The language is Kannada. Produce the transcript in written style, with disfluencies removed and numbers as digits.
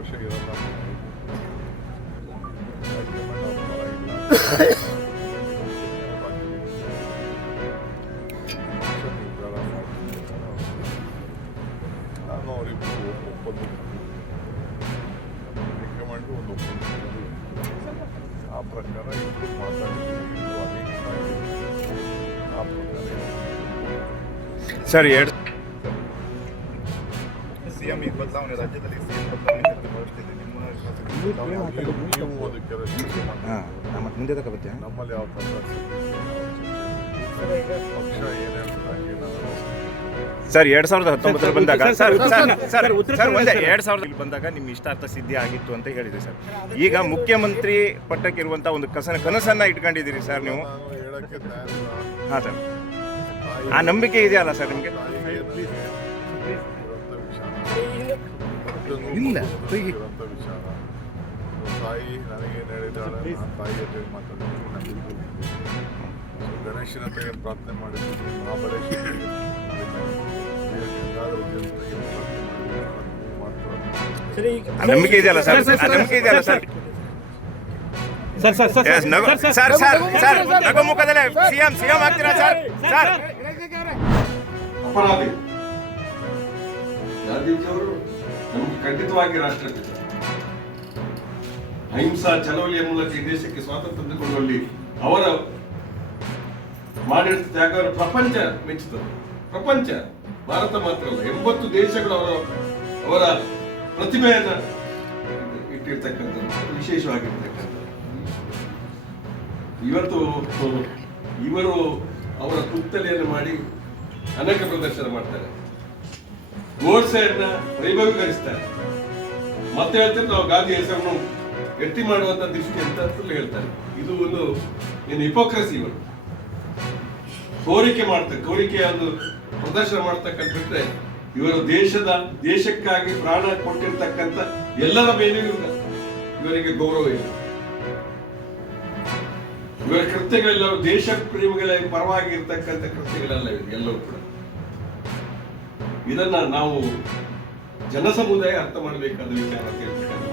ವರ್ಷ ಇರಲ್ಲ. ನಾನು ಅವರಿಬ್ಬರು ಒಪ್ಪಂದ ಹೈಕಮಾಂಡ್ ಒಂದು ಒಪ್ಪಂದ ಆ ಪ್ರಕಾರ ಇಬ್ಬರು ಮಾತಾಡಿದ್ದೀವಿ. ಆ ಪ್ರಕಾರ ಸರ್ ಸಿಎಂ ಈ ಬದಲಾವಣೆ ರಾಜ್ಯದಲ್ಲಿ ಸಿಎಂ ಬದಲಾವಣೆ ಭಾವಿಸ್ತಿದೆ. ನಿಮ್ಮ ನೀವು ಅದಕ್ಕೆ ಮತ್ತೆ ಮುಂದೆ ತಗೋಬತ್ತೆ ನಮ್ಮಲ್ಲಿ ಯಾವ ಪಕ್ಷ ಏನೇ ಹೇಳ್ತಾರೆ ಸರ್ 2019 ಬಂದಾಗ ಸರ್ 2000 ಬಂದಾಗ ನಿಮ್ಮ ಇಷ್ಟಾರ್ಥ ಸಿದ್ಧಿ ಆಗಿತ್ತು ಅಂತ ಹೇಳಿದೆ ಸರ್. ಈಗ ಮುಖ್ಯಮಂತ್ರಿ ಪಟ್ಟಕ್ಕಿರುವಂಥ ಒಂದು ಕನಸನ್ನು ಇಟ್ಕೊಂಡಿದ್ದೀರಿ ಸರ್ ನೀವು. ನಾನು ಹೇಳಕ್ಕೆ ತಯಾರಿಲ್ಲ. ಹಾಂ ಸರ್, ಆ ನಂಬಿಕೆ ಇದೆಯಲ್ಲ ಸರ್ ನಿಮಗೆ? ಇಲ್ಲ ವಿಚಾರ ತಾಯಿ ನನಗೇನು ಹೇಳಿದ್ದಾಳೆ, ನಾನು ತಾಯಿ ಜೊತೆ ಮಾತಾಡಿದ್ದೀನಿ. ಗಣೇಶನ ತೆಗೆದು ಪ್ರಾರ್ಥನೆ ಮಾಡಿದ್ದೀನಿ, ಮಹಾಬಲೇಶ್ವರ ನಂಬಿಕೆ ಇದೆಯಲ್ಲ ಸರ್? ನಂಬಿಕೆ ಇದೆಯಲ್ಲ ಸರ್? ಸರ್ ನಗು ಮುಖದಲ್ಲೇ ಸಿಎಂ ಆಗ್ತೀರಾ ಸರ್? ಸರ್ ಅಪರಾಧಿ ಗಾಂಧೀಜಿಯವರು ನಮಗೆ ಖಂಡಿತವಾಗಿ ರಾಷ್ಟ್ರಪಿತ. ಅಹಿಂಸಾ ಚಳವಳಿಯ ಮೂಲಕ ಈ ದೇಶಕ್ಕೆ ಸ್ವಾತಂತ್ರ್ಯ ತಂದುಕೊಳ್ಳುವಲ್ಲಿ ಅವರ ಮಾಡಿದ ತ್ಯಾಗವನ್ನು ಪ್ರಪಂಚ ಮೆಚ್ಚುತ್ತದೆ. ಪ್ರಪಂಚ, ಭಾರತ ಮಾತ್ರ ಅಲ್ಲ, 80 ದೇಶಗಳು ಅವರ ಪ್ರತಿಭೆಯನ್ನು ಇಟ್ಟಿರ್ತಕ್ಕಂಥದ್ದು ವಿಶೇಷವಾಗಿರ್ತಕ್ಕಂಥದ್ದು. ಇವತ್ತು ಇವರು ಅವರ ಪುತ್ಥಳಿಯನ್ನು ಮಾಡಿ ಅನೇಕ ಪ್ರದರ್ಶನ ಮಾಡ್ತಾರೆ, ಗೋಡ್ಸೆಯನ್ನ ವೈಭವೀಕರಿಸ್ತಾರೆ. ಮತ್ತೆ ಹೇಳ್ತಾರೆ ನಾವು ಗಾಂಧಿ ಹೆಸರನ್ನು ಗಟ್ಟಿ ಮಾಡುವಂತ ದೃಷ್ಟಿ ಅಂತ ಹೇಳ್ತಾರೆ. ಇದು ಒಂದು ಏನು ಹಿಪೋಕ್ರಸಿ. ಇವರು ಕೋರಿಕೆಯ ಒಂದು ಪ್ರದರ್ಶನ ಮಾಡ್ತಕ್ಕಂಥದ್ದರೆ ಇವರು ದೇಶಕ್ಕಾಗಿ ಪ್ರಾಣ ಕೊಟ್ಟಿರ್ತಕ್ಕಂಥ ಎಲ್ಲರ ಮೇಲೆಯೂ ಇವರಿಗೆ ಗೌರವ ಇಲ್ಲ. ಇವರ ಕೃತ್ಯಗಳೆಲ್ಲವೂ ದೇಶ ಪ್ರೇಮಿಗಳ ಪರವಾಗಿ ಇರ್ತಕ್ಕಂಥ ಕೃತ್ಯಗಳೆಲ್ಲ ಎಲ್ಲವೂ ಕೂಡ. ಇದನ್ನ ನಾವು ಜನಸಮುದಾಯ ಅರ್ಥ ಮಾಡಬೇಕಾದ ವಿಚಾರ ಅಂತ ಹೇಳ್ತಕ್ಕಂಥ